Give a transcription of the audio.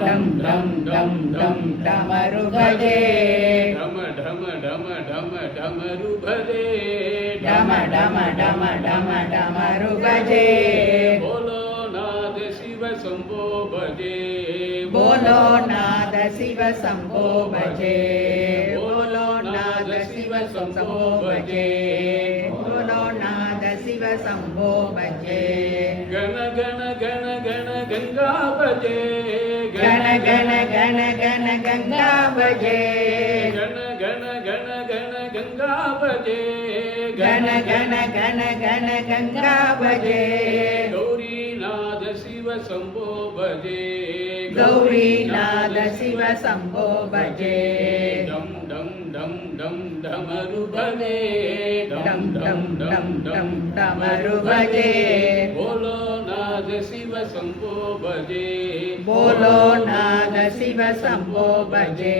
ढम ढम ढम ढम डमरू भजे ढम ढम ढम ढम डमरू भजे ढम ढम ढम ढम डमरू भजे बोलो नाद शिव शंभो भजे बोलो नाद शिव शंभो भजे बोलो नाद शिव शंभो भजे बोलो नाद शिव शंभो भजे गण गण गण गण गंगा भजे गण गण गण गण गंगा भजे गण गण गण गण गंगा भजे गण गण गण गण गंगा भजे गौरीनाथ शिव शंभो भजे गौरीनाथ शिव शंभो भजे डम डम डम डम डमरू भजे डम डम डम डम डमरू भजे बोलो नाद शिव शंभो भजे बोलो नाद शिव शंभो भजे।